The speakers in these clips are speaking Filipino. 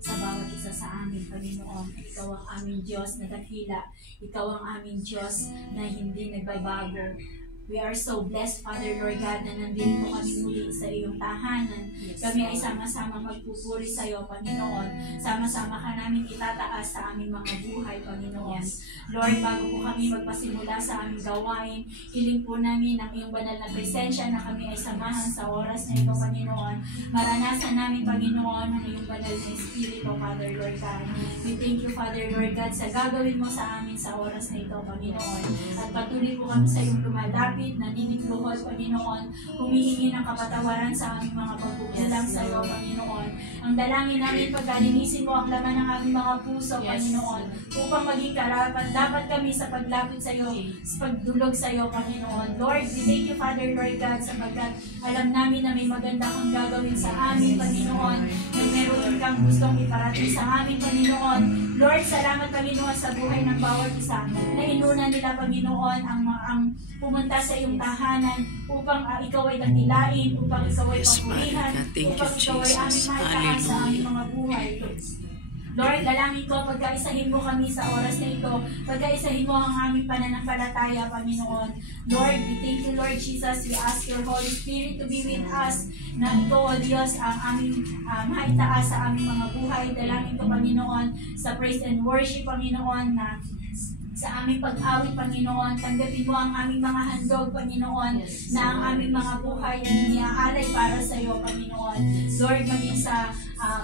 sa bawat isa sa amin, Panginoon. Ikaw ang aming Diyos na dakila. Ikaw ang aming Diyos na hindi nagbabago. We are so blessed, Father Lord God, na nandito kami muli sa iyong tahanan. Kami ay sama-sama magpupuri sa iyo, Panginoon. Sama-sama ka namin itataas sa aming mga buhay, Panginoon. Lord, bago po kami magpasimula sa aming gawain, hiling po namin ang iyong banal na presensya na kami ay samahan sa oras na ito, Panginoon. Maranasan namin, Panginoon, ang iyong banal na Espiritu, Father Lord God. We thank you, Father Lord God, sa gagawin mo sa amin sa oras na ito, Panginoon. At patuloy po kami sa iyong lumalapit, naninigluhod, Panginoon, humihingi ng kapatawaran sa aming mga pagkukulang sa iyo, Panginoon. Ang dalangin namin, pagkalinisin mo ang laman ng aming mga puso, Panginoon, upang maging karapat dapat kami sa paglapit sa iyo, sa pagdulog sa iyo, Panginoon. Lord, we thank you, Father Lord God, sapagkat alam namin na may maganda kang gagawin sa amin, Panginoon, na meron kang gustong iparating sa amin, Panginoon. Lord, salamat, Panginoon, sa buhay ng bawat isa na inuna nila, Panginoon, ang pumunta sa iyong tahanan upang ikaw ay dakilain, upang ikaw ay papurihan, upang ikaw ay aming maitaas sa aming mga buhay. Lord, dalangin ko, pagkaisahin mo kami sa oras na ito, pagkaisahin mo ang aming pananampalataya, Panginoon. Lord, we thank you, Lord Jesus. We ask your Holy Spirit to be with us, na ito, O Diyos, ang aming maitaas sa aming mga buhay. Dalangin ko, Panginoon, sa praise and worship, Panginoon, na sa aming pag-awit, Panginoon, tanggapin mo ang aming mga handog, Panginoon, na ang aming mga buhay ay iniaalay para sa iyo, Panginoon. Lord, maging sa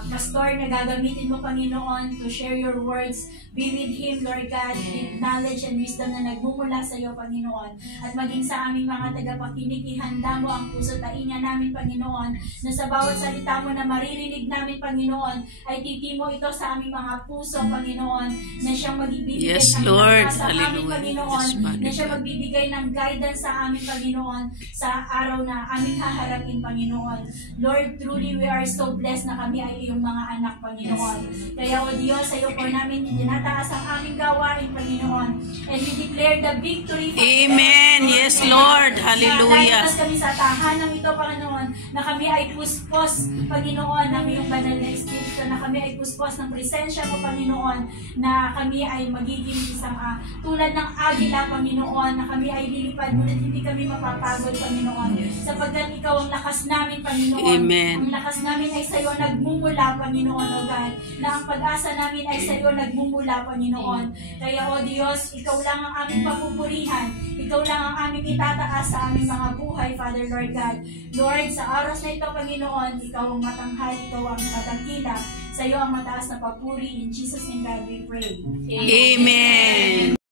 pastor na gagamitin mo, Panginoon, to share your words, be with him, Lord God, with knowledge and wisdom na nagmumula sa iyo, Panginoon. At maging sa aming mga tagapakinig, ihanda mo ang puso tainga namin, Panginoon, na sa bawat salita mo na maririnig namin, Panginoon, ay titimo ito sa aming mga puso, Panginoon, na siyang magbibigay ng lakas sa amin, Panginoon, na siya magbibigay ng guidance sa amin, Panginoon, sa araw na aming haharapin, Panginoon. Lord, truly we are so blessed na kami ay iyong mga anak, Panginoon. Kaya, O Diyos, sa iyo po namin itinataas ang aming gawain, Panginoon. And we declare the victory. Amen. Yes, Lord. Hallelujah. Nalagpas kami sa tahanan ito, Panginoon, na kami ay puspos, Panginoon, ng iyong banal na Espiritu, na kami ay puspos ng presensya mo, Panginoon, na kami ay magiging isang tulad ng agila, Panginoon, na kami ay lilipad, ngunit hindi kami mapapagod, Panginoon. Sapagkat ikaw ang lakas namin, Panginoon. Amen. Ang lakas namin ay sa iyo nagmumula, Panginoon, O God, na ang pag-asa namin ay sa iyo nagmumula, Panginoon. Kaya, O Diyos, ikaw lang ang aming papupurihan, ikaw lang ang aming itataas sa aming mga buhay, Father Lord God. Lord, sa oras na ito, Panginoon, ikaw ang matanghal, ikaw ang matangkila, sa iyo ang mataas na papuri. In Jesus' name, God, we pray. Amen.